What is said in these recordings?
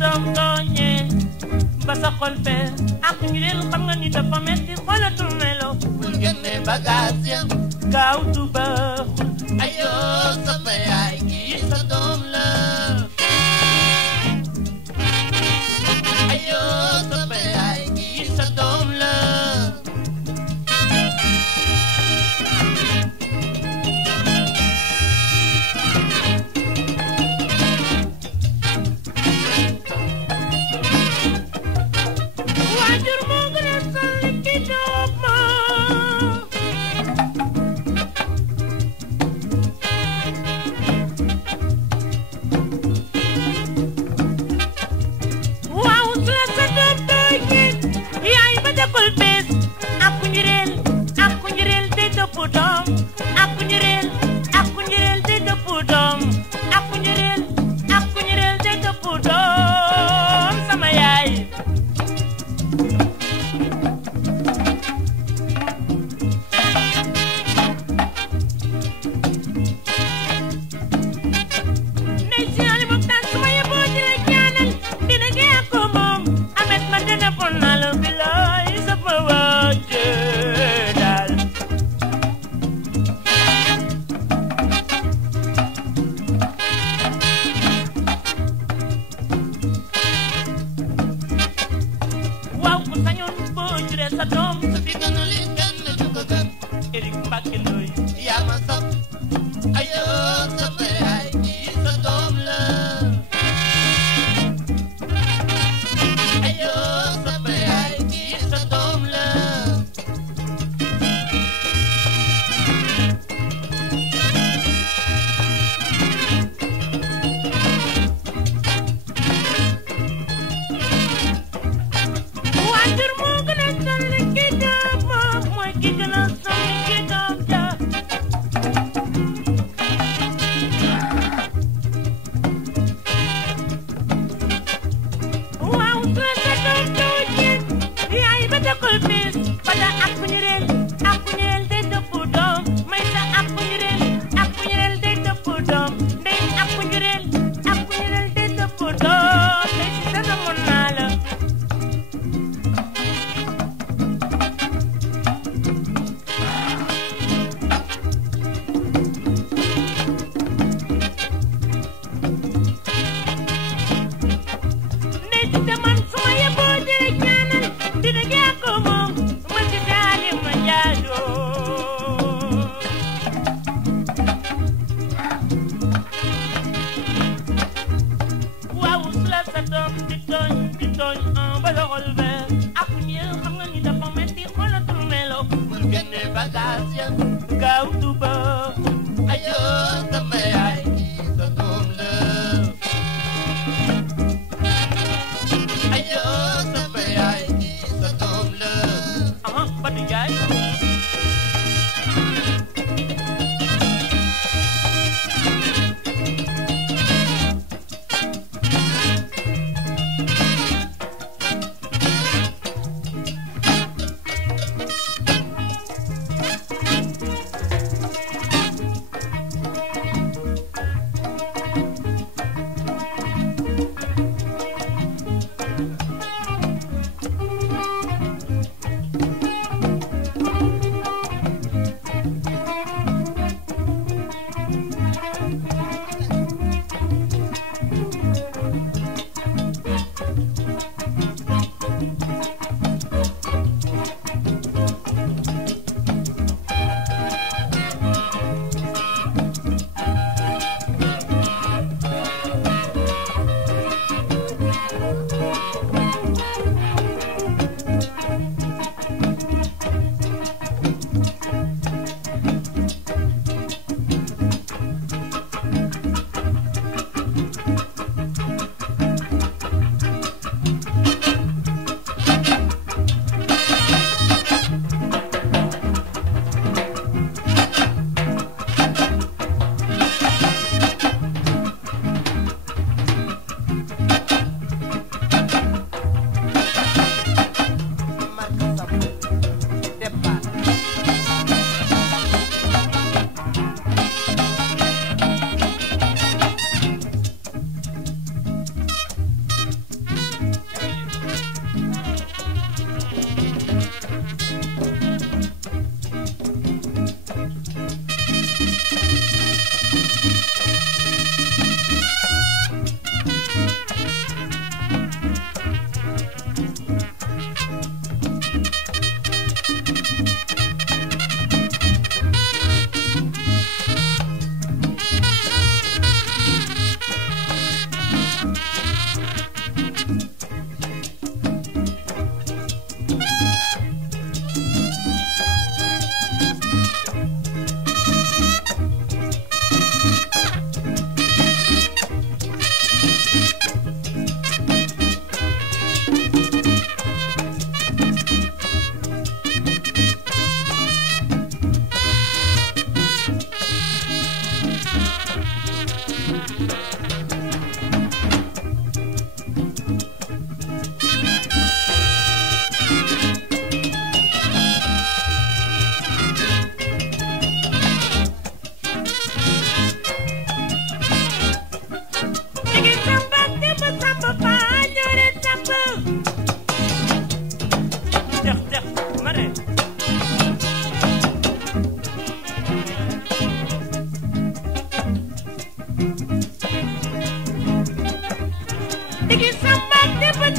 Dom tooñee ba sa xol fee ak ngir xam nga ni dafa metti xolatul melo bul génne bagage ya gaaw du baaxul ayoo sama yaay kii sa doom la ayoo sama yaay kii sa doom la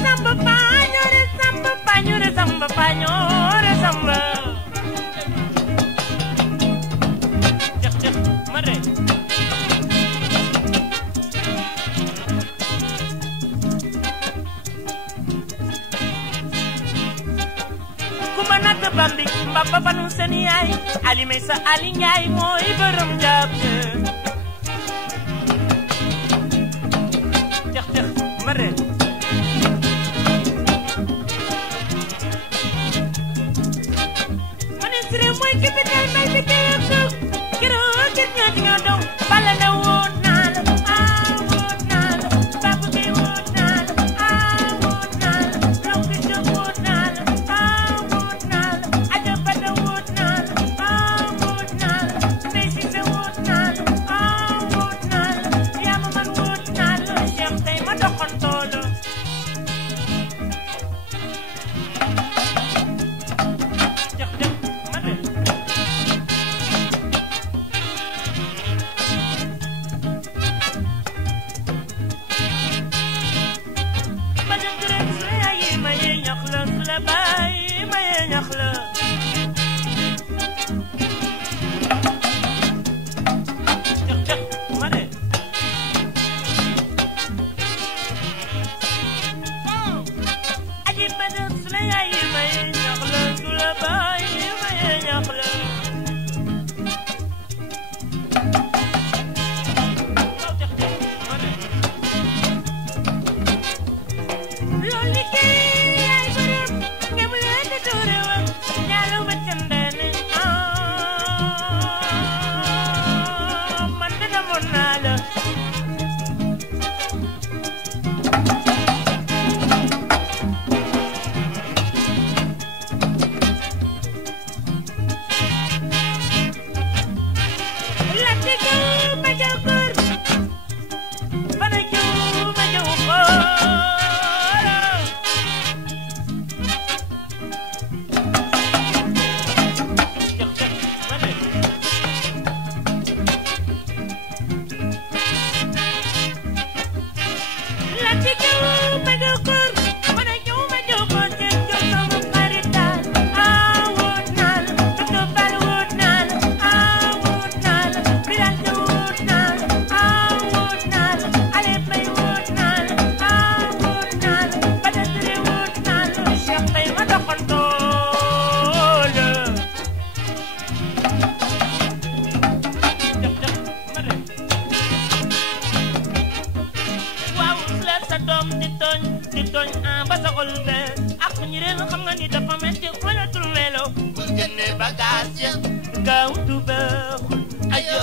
samba pañore samba pañore samba pañore samba mare kuma natt bambi mbamba banu seen yaay ali may sa ali njaay mooy borom jàpp mare ministre mooy capital may bi teeku kiroo gis ñoo ci nga doon bala na woon naa la woon naa la papa bi woon naa la woon naa la lonki jóg woon naa la woon naa la aja bada woon naa la woon naa la ndey si sa woon naa la woon naa la yaama man woon naa la Cheikh tey ma doxantoo la bagage gaaw du baaxul ayo